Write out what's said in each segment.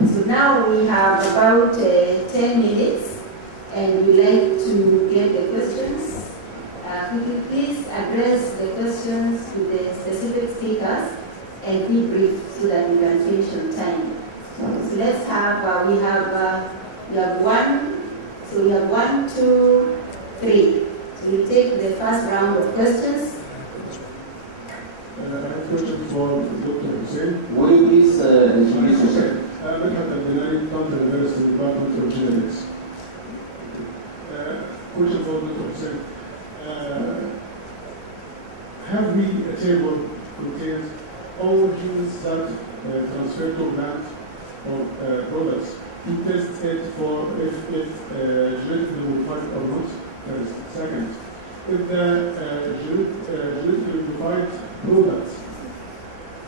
So now we have about 10 minutes, and we'd like to get the questions. Could you please address the questions to the specific speakers and be brief so that we can finish on time. So let's have, we have one, two, three. So we'll take the first round of questions. I have a question for Dr. Hussein. Will you please introduce yourself? I'm at the University Department of Genetics. Question for Dr. Hussein. Have we a table contains all genes that transfer to plant or products to test it for if it's genetically modified or not? First. Second, if the genetically modified products,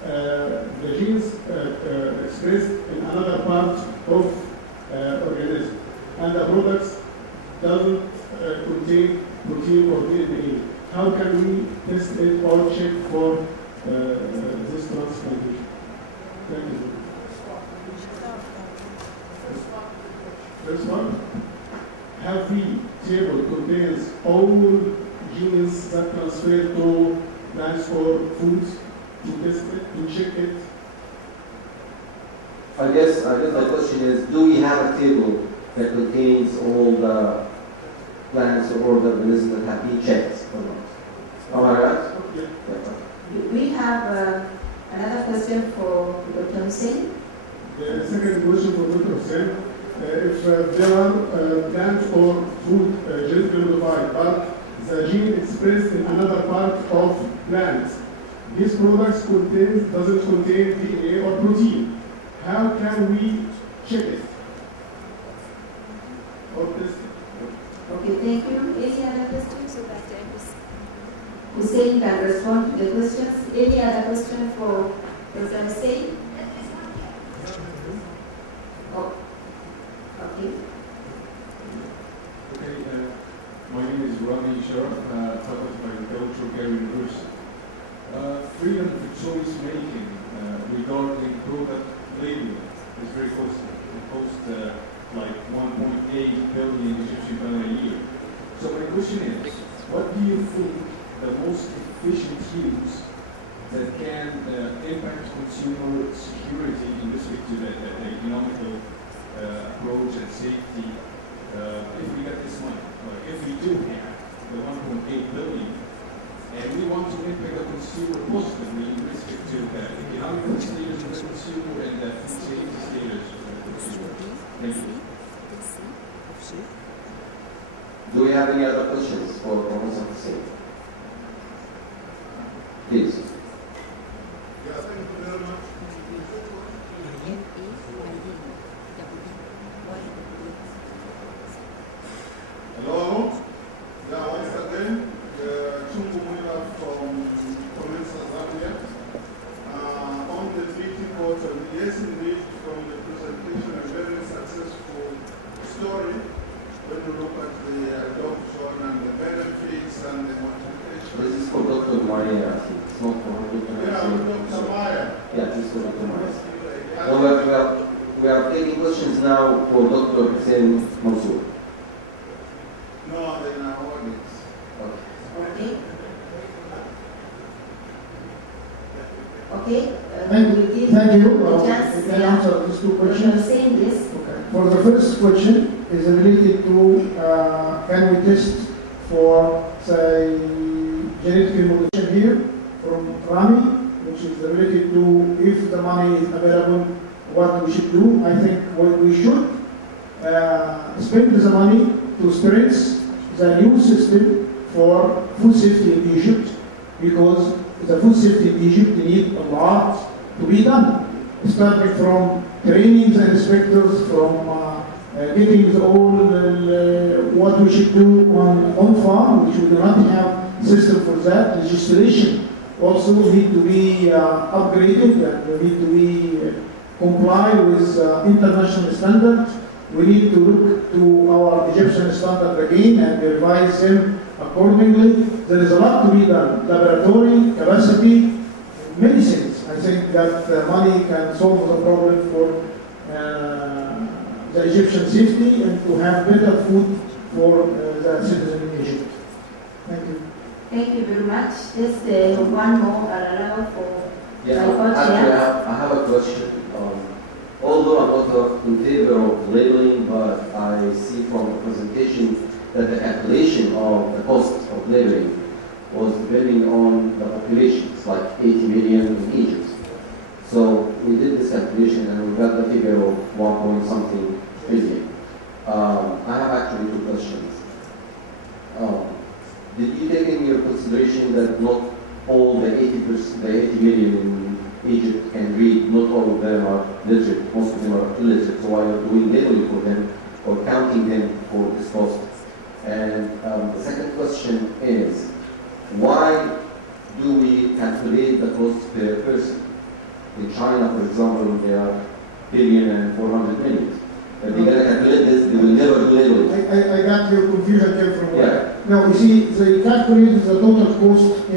the genes expressed in another part of organism, and the products doesn't contain protein or DNA, how can we test it or check for this transplantation? Thank you. First one, have the table contains all genes that transfer to plants or foods to test it, to check it? I guess the question is, do we have a table that contains all the plants or the organisms that have been checked or not? Am I right? Yeah. We have another question for Dr. Hussein. The second question for Dr. Hussein, if there are plants or food genetically modified, but the gene expressed in another part of plants, these products doesn't contain DNA or protein. How can we check it or test it? Okay, thank you. Any other questions? Hussein can respond to the questions. Any other question for Dr. Hussein? Oh, okay. Okay, my name is Rami Sharaf, faculty of agriculture, Cairo University. Freedom of choice making regarding product labeling is very costly. It costs like 1.8 billion Egyptian pound a year. So my question is, what do you think the most efficient use that can impact consumer security in respect to the economical approach and safety if we get this money? If we do have the 1.8 billion and we want to impact the consumer positively in respect to the economical status of the consumer and the food safety status of the consumer. Thank you. Do we have any other questions for Professor Hussein? Please. Yeah, thank you very much. Hello. Yeah, once again, Chungu Mwila from Province of Zambia. On the meeting portal, yes, indeed, from the presentation, a very successful story when you look at the adoption and the benefits and the multiplication. This is for Dr. Maria, I think. It's not for Dr. Maria. Yeah, Dr. Maya. Yeah, this is for Dr. Maria. Well, we are taking questions now for Dr. Hussein Mansour. No, they're in our audience. Okay. Okay. Thank you. Chance. Can I answer these two questions? Saying this. Okay. For the first question is related to can we test for, say, genetic modification here from Rami, which is related to if the money is available, what we should do. I think what we should spend the money to strengthen the new system for food safety in Egypt, because the food safety in Egypt needs a lot to be done, starting from training the inspectors, from getting all what we should do on farm, which we do not have system for that. Legislation also need to be upgraded, and we need to be comply with international standards. We need to look to our Egyptian standard again and revise them accordingly. There is a lot to be done. Laboratory, capacity, many things. I think that money can solve the problem for the Egyptian safety and to have better food for the citizens in Egypt. Thank you. Thank you very much. Just one more I'll allow for Yeah, my actually, I have a question. Although I'm not in favor of labeling, but I see from the presentation that the calculation of the cost of labeling was depending on the populations, like 80 million in Egypt. So we did this calculation and we got the figure of 1.something billion. I have actually two questions. Did you take in your consideration that not all the 80%, the 80 million in Egypt can read, not all of them are literate, most of them are illiterate, so why you're doing labeling for them or counting them for this cost? And the second question is, why do we calculate the cost per person? In China, for example, there are billion and 400 million. If they're going to calculate this, they will never do labeling. I got your confusion came from where? Yeah. Now, you see, they calculated the total cost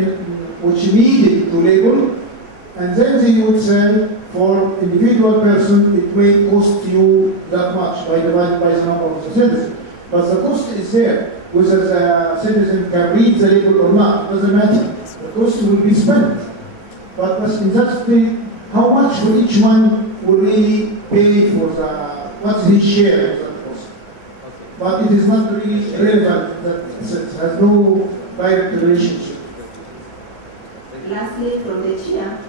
which needed to label, and then they would say, for individual person, it may cost you that much by divided by the number of the citizens. But the cost is there. Whether the citizen can read the label or not, it doesn't matter. The cost will be spent. But in that state, how much will each one will really pay for what's his share of that cost? But it is not really relevant. It has no direct relationship. Lastly, from the chair,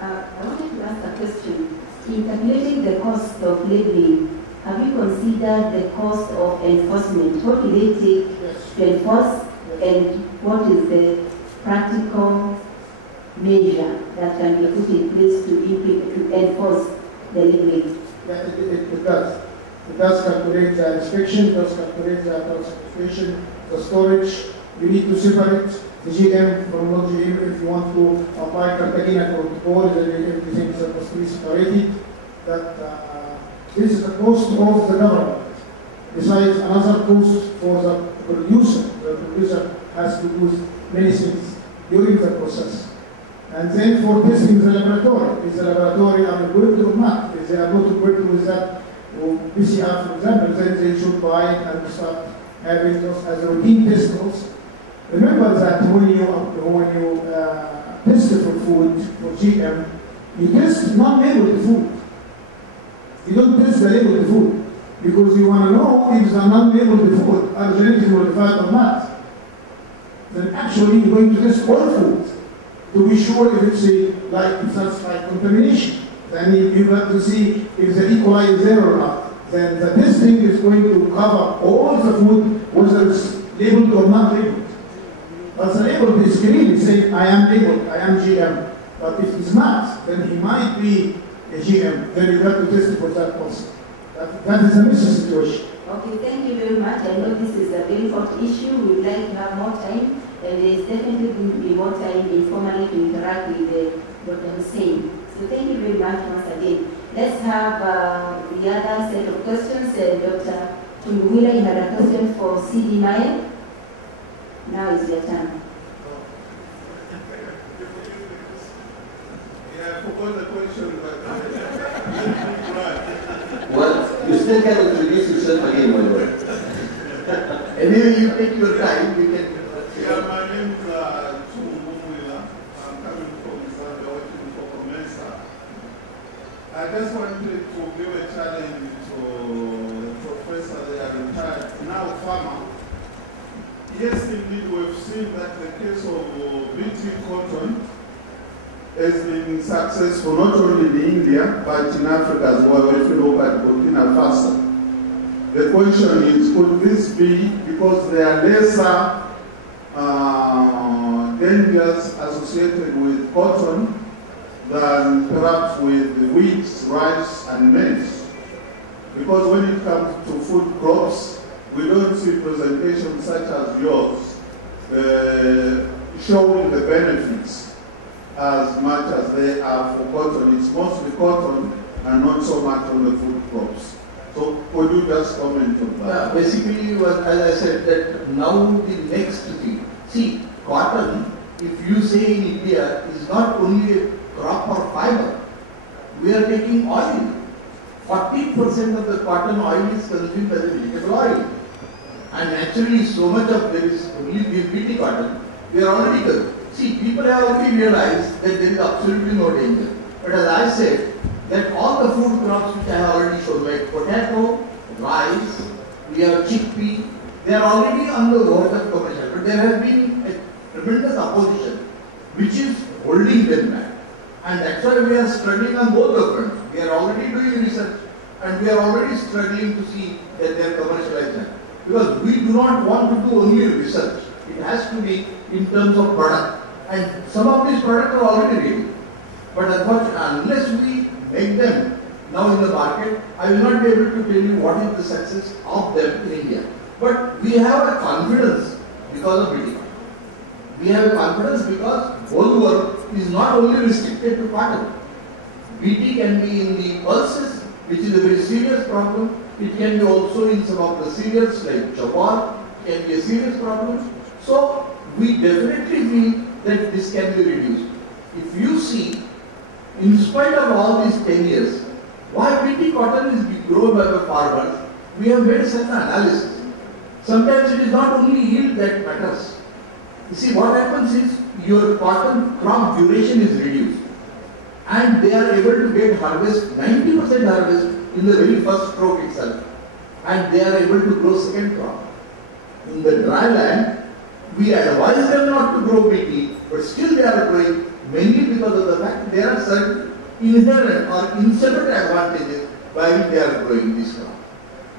I wanted to ask a question. In calculating the cost of labeling, have you considered the cost of enforcement? What do they take to enforce, and what is the practical measure that can be put in place to enforce the labeling? Yeah, it does. It does calculate the inspection, it does calculate the transportation, the storage. You need to separate the GM from non GM. If you want to apply Cartagena protocol, then everything is supposed to be separated. This is the cost of the government. Besides, another cost for the producer. The producer has to do many things during the process. And then for testing the laboratory, is the laboratory equipped or not? If they are not equipped with that PCR, for example, then they should buy it and start having those as a routine test also. Remember that when you test for food, for GM, you test non-labeled food. You don't test the labeled food because you want to know if the non-labeled food are genetically modified or not. Then actually you're going to test all food to be sure if it's like contamination. Then you have to see if the E. coli is there or not. Then the testing is going to cover all the food, whether it's labeled or not labeled. But the label is clearly saying, I am labeled, I am GM. But if it's not, then he might be a GM. Then you have to test for that also. That is a messy situation. Okay, thank you very much. I know this is a very hot issue. We would like to have more time, and there is definitely going to be more time informally to interact with Dr. Hussein. So thank you very much once again. Let's have the other set of questions. Dr. Tumuhila, you had a question for C.D. Maya. Now is your turn. Yeah, I forgot the question, but Well, you still can introduce yourself again, my lord. Anyway, you take your time, we can... Yeah, my name is Tumuhila. I'm coming from Zambia, working for Comesa. I just wanted to give a challenge to the professor, they are retired, now farmer. Yes, indeed, we've seen that the case of BT cotton has been successful not only in India, but in Africa as well. If you look at Burkina Faso. The question is, could this be because they are lesser dangers associated with cotton than perhaps with wheat, rice, and maize? Because when it comes to food crops, we don't see presentations such as yours showing the benefits as much as they are for cotton. It's mostly cotton and not so much on the food crops. So could you just comment on that? Yeah, basically, as I said, that now the next thing. See, cotton, if you say in India, is not only a crop or fiber. We are taking oil 40% of the cotton oil is consumed as a vegetable oil. And naturally, so much of there is only this BT cotton, we are already good. See, people have already realized that there is absolutely no danger. But as I said, that all the food crops which I have already shown, like potato, rice, we have chickpea, they are already on the verge of commercial. But there has been a tremendous opposition which is holding them back. And that's why we are struggling on both the fronts. We are already doing research and we are already struggling to see that they are commercialized. Because we do not want to do only research. It has to be in terms of product. And some of these products are already ready. But unless we make them now in the market, I will not be able to tell you what is the success of them in India. But we have a confidence because of BT. We have a confidence because whole work is not only restricted to cotton. BT can be in the pulses, which is a very serious problem. It can be also in some of the cereals like jawar, can be a serious problem. So we definitely feel that this can be reduced. If you see, in spite of all these 10 years, why BT cotton is grown by the farmers, we have made such an analysis. Sometimes it is not only yield that matters. You see, what happens is your cotton crop duration is reduced and they are able to get harvest, 90% harvest in the very first crop itself, and they are able to grow second crop. In the dry land, we advise them not to grow BT, but still they are growing, mainly because of the fact there are certain inherent or inseparable advantages by which they are growing this crop.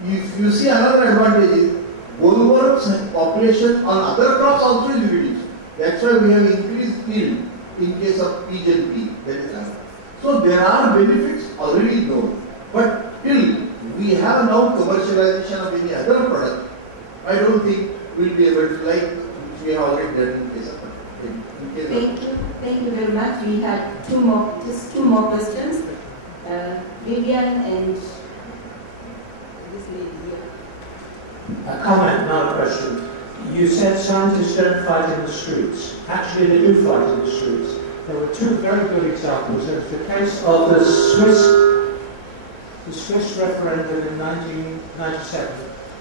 If you see another advantage is, bollworms population on other crops also is reduced. That's why we have increased yield in case of peach and pea. That is so there are benefits already known. But till we have now commercialization of any other product, I don't think we will be able to like which we have already done in case of Thank you. Thank you very much. We had just two more questions. Vivian and this lady here. A comment, not a question. You said scientists don't fight in the streets. Actually, they do fight in the streets. There were two very good examples. There was the case of the Swiss referendum in 1997,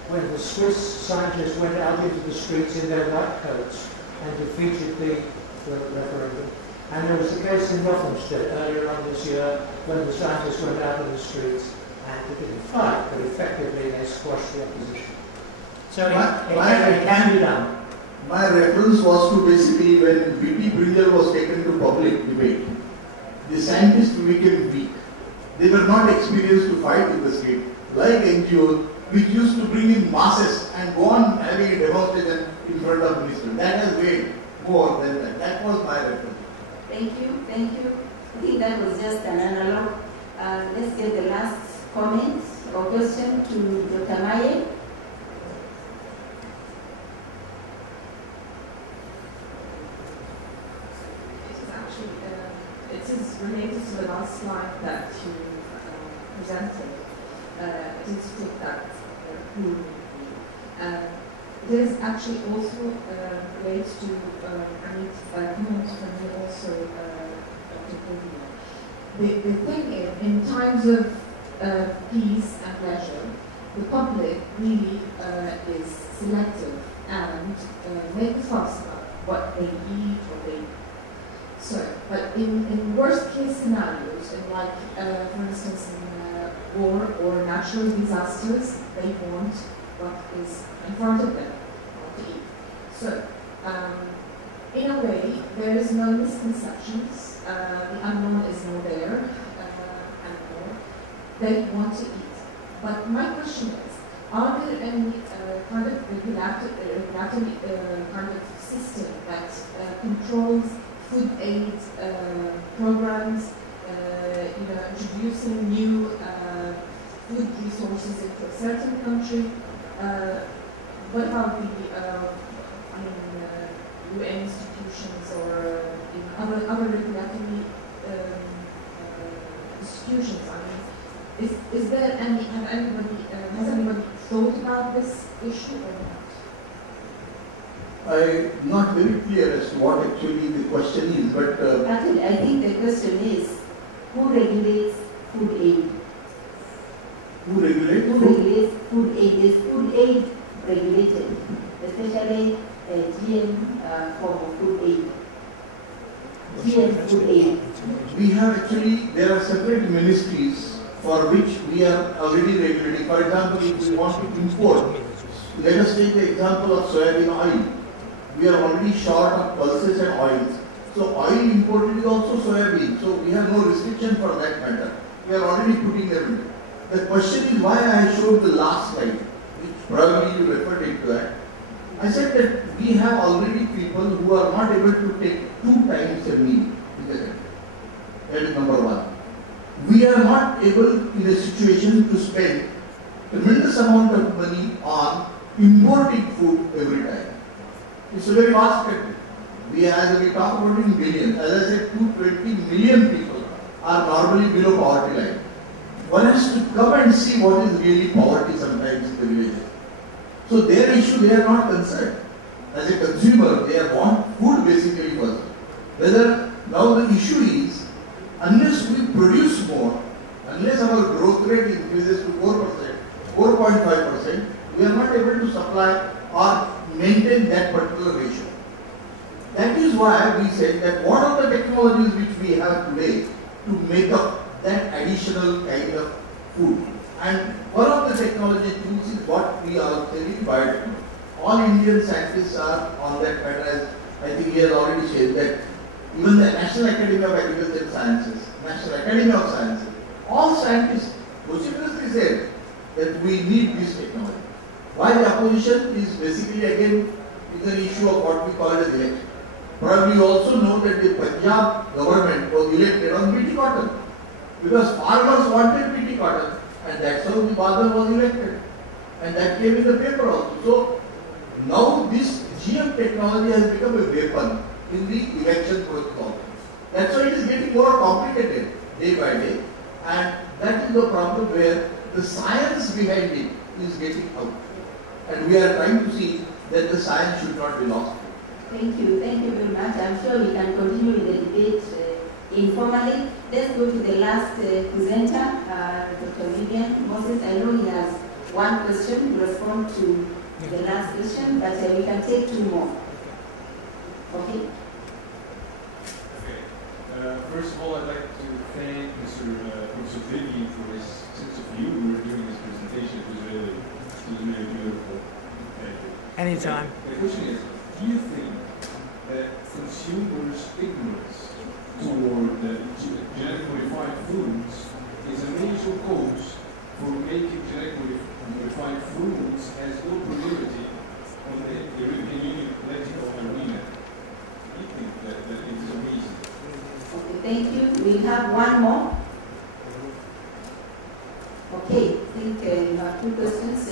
when the Swiss scientists went out into the streets in their white coats and defeated the referendum. And there was the case in Rothamsted earlier on this year, when the scientists went out in the streets and they didn't fight, but effectively they squashed the opposition. So it can be done. My reference was to basically when BT brinjal was taken to public debate, the scientists became weak. They were not experienced to fight in the street, like NGOs, which used to bring in masses and go on having a demonstration in front of ministers. That has weighed more than that. That was my reference. Thank you, thank you. I think that was just an analog. Let's get the last comment or question to Dr. Maye. It is related to the last slide that you presented. It is to that there is actually also relates to I need comments from you also, Dr. Koviya. The thing is, in times of peace and pleasure, the public really is selective and make a fuss about what they eat or they. So, but in worst case scenarios, in like, for instance, in war or natural disasters, they want what is in front of them, what to eat. So, in a way, there is no misconceptions. The unknown is not there anymore. They want to eat. But my question is, are there any kind of regulatory kind of system that controls food aid programs, introducing new food resources into a certain country? What about the UN institutions or other regulatory institutions? Is there any? Has anybody thought about this issue or not? I'm not very clear as to what actually the question is, but Actually, I think the question is, who regulates food aid? Who regulates? Who regulates food aid? Is food aid regulated, especially GM form of food aid? GM food aid. We have actually, there are separate ministries for which we are already regulating. For example, if we want to import, let us take the example of soybean oil. We are already short of pulses and oils. So oil imported is also soybean. So we have no restriction for that matter. We are already putting them in. The question is why I showed the last slide, which probably you referred it to that. I said that we have already people who are not able to take 2 times a meal in the country. That is number one. We are not able in a situation to spend tremendous amount of money on importing food every time. It's a very vast country. As we talk about in billions, as I said, 220 million people are normally below poverty line. One has to come and see what is really poverty sometimes in the villages. So their issue, they are not concerned. As a consumer, they want food basically first. Whether now the issue is, unless we produce more, unless our growth rate increases to 4%, 4.5%, we are not able to supply or maintain that particular ratio. That is why we said that what are the technologies which we have today to make up that additional kind of food. And one of the technology tools is what we are telling biotechnology. All Indian scientists are on that matter, as I think he has already said that even the National Academy of Agricultural Sciences, National Academy of Sciences, all scientists vociferously said that we need this technology. Why the opposition is basically again is an issue of what we call as election. Probably you also know that the Punjab government was elected on BT cotton because farmers wanted BT cotton, and that's how the Badal was elected, and that came in the paper also. So now this GM technology has become a weapon in the election protocol. That's why it is getting more complicated day by day, and that is the problem where the science behind it is getting out, and we are trying to see that the science should not be lost. Thank you very much. I'm sure we can continue with the debate informally. Let's go to the last presenter, Dr. Vivian Moses. I know he has one question to respond to the last question, but we can take 2 more. Okay. First of all, I'd like to thank Mr. Vivian for his sense of humor during this presentation. It was really beautiful. Thank you. Anytime. The question is, do you think that consumers' ignorance toward genetically modified foods is a major cause for making genetically modified foods as low priority on the European Union political arena? Do you think that it is a reason? Okay, thank you. We have one more. Okay, I think you have 2 questions.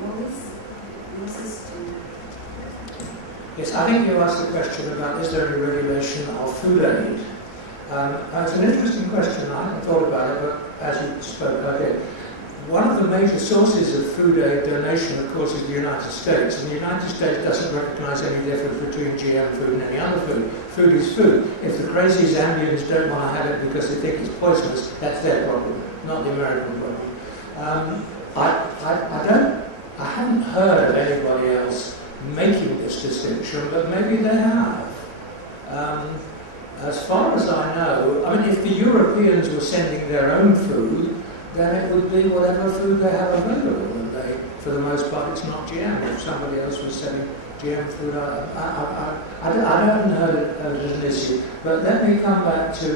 Moses. Yes, I think you asked the question about is there any regulation of food aid? It's an interesting question. I haven't thought about it, but as you spoke, okay. One of the major sources of food aid donation, of course, is the United States. And the United States doesn't recognize any difference between GM food and any other food. Food is food. If the crazy Zambians don't want to have it because they think it's poisonous, that's their problem, not the American problem. I haven't heard of anybody else making this distinction, but maybe they have. As far as I know, I mean, if the Europeans were sending their own food, then it would be whatever food they have available, and for the most part, it's not GM. If somebody else was selling GM food, I haven't heard it as an issue. But let me come back to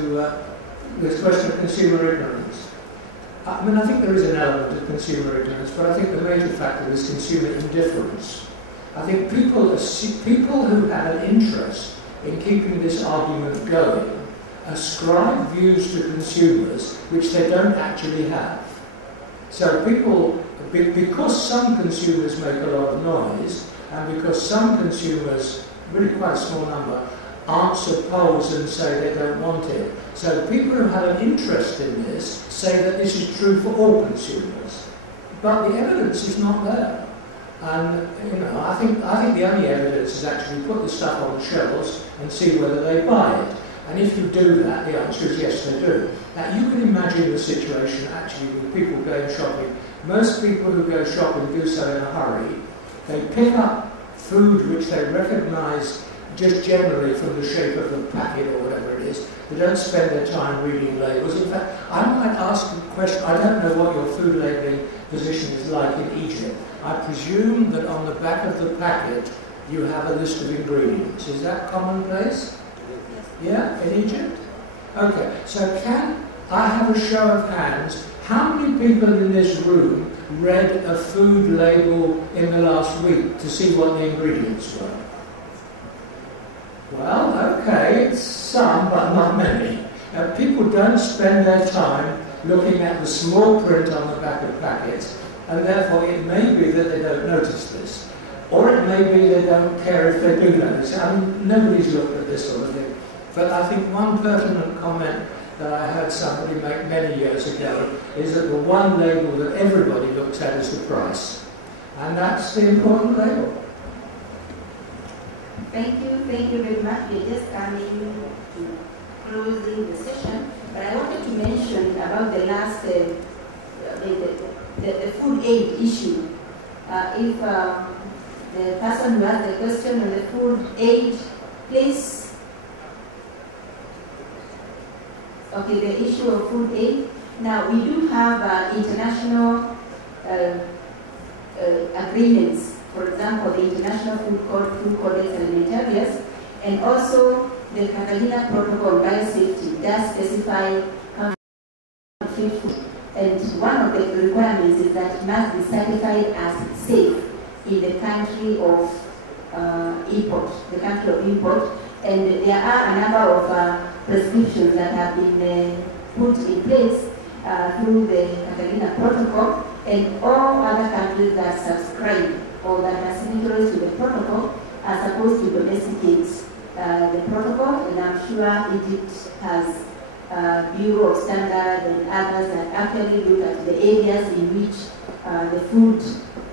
this question of consumer ignorance. I mean, I think there is an element of consumer ignorance, but I think the major factor is consumer indifference. I think people who have an interest in keeping this argument going ascribe views to consumers which they don't actually have. So people, because some consumers make a lot of noise, and because some consumers, really quite a small number, answer polls and say they don't want it. So people who have an interest in this say that this is true for all consumers. But the evidence is not there. And I think the only evidence is actually put the stuff on the shelves and see whether they buy it. And if you do that, the answer is yes, they do. Now, you can imagine the situation actually with people going shopping. Most people who go shopping do so in a hurry. They pick up food which they recognise just generally from the shape of the packet or whatever it is. They don't spend their time reading labels. In fact, I might ask a question. I don't know what your food labelling position is like in Egypt. I presume that on the back of the packet you have a list of ingredients. Is that commonplace? Yeah, in Egypt? Okay, so can I have a show of hands? How many people in this room read a food label in the last week to see what the ingredients were? Well, okay, it's some, but not many. People don't spend their time looking at the small print on the back of packets, and therefore it may be that they don't notice this. Or it may be they don't care if they do notice. I mean, nobody's looked at this sort of thing. But I think one pertinent comment that I heard somebody make many years ago is that the one label that everybody looks at is the price. And that's the important label. Thank you very much. We're just coming to closing the session. But I wanted to mention about the last, the food aid issue. If the person who asked the question on the food aid, please. Okay, the issue of food aid. Now, we do have international agreements. For example, the International Food Codex Alimentarius, and also the Catalina Protocol on Biosafety does specify food. And one of the requirements is that it must be certified as safe in the country of import, and there are a number of prescriptions that have been put in place through the Catalina Protocol, and all other countries that subscribe or that are signatories to the protocol are supposed to domesticate the protocol, and I'm sure Egypt has Bureau of Standards and others that actually look at the areas in which the food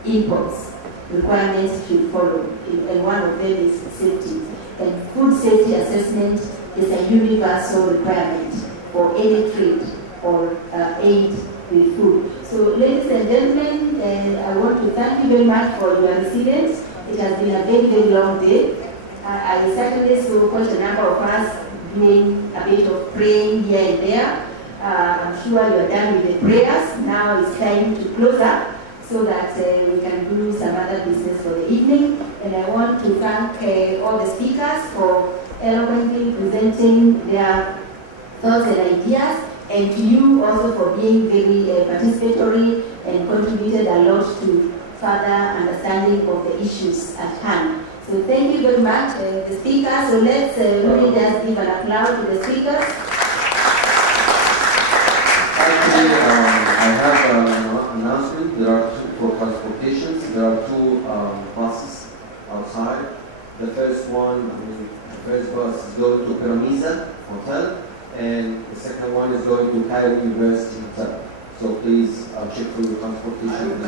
imports requirements should follow, and one of them is safety. And food safety assessment is a universal requirement for any trade or aid with food. So, ladies and gentlemen, I want to thank you very much for your resilience. It has been a very, very long day. I certainly saw quite a number of us doing a bit of praying here and there. I'm sure you're done with the prayers. Now it's time to close up so that we can do some other business for the evening. And I want to thank all the speakers for eloquently presenting their thoughts and ideas, and to you also for being very participatory and contributed a lot to further understanding of the issues at hand. So thank you very much, the speakers. So let's really just give an applause to the speakers. Actually, I have an announcement. There are two for transportations. There are two buses outside. The first one, the first bus is going to Piramiza Hotel, and the second one is going to Cairo University Hotel. So please check for your transportation.